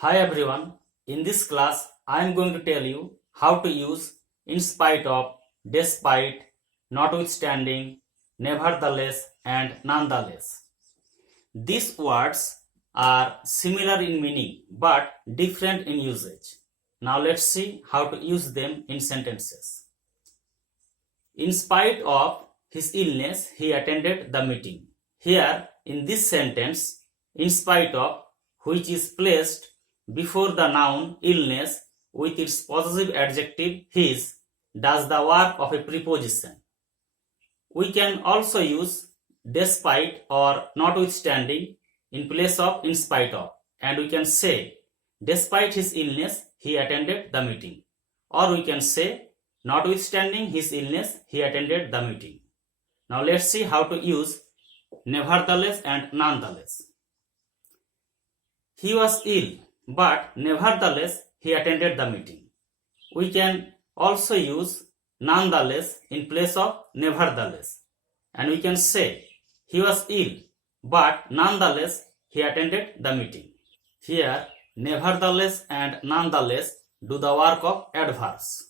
Hi everyone, in this class I am going to tell you how to use in spite of, despite, notwithstanding, nevertheless and nonetheless. These words are similar in meaning but different in usage. Now let's see how to use them in sentences. In spite of his illness, he attended the meeting. Here in this sentence, in spite of, which is placed before the noun illness with its possessive adjective his, does the work of a preposition. We can also use despite or notwithstanding in place of in spite of, and we can say despite his illness he attended the meeting, or we can say notwithstanding his illness he attended the meeting. Now let's see how to use nevertheless and nonetheless. He was ill, but nevertheless he attended the meeting. We can also use nonetheless in place of nevertheless, and we can say he was ill, but nonetheless he attended the meeting. Here nevertheless and nonetheless do the work of adverbs.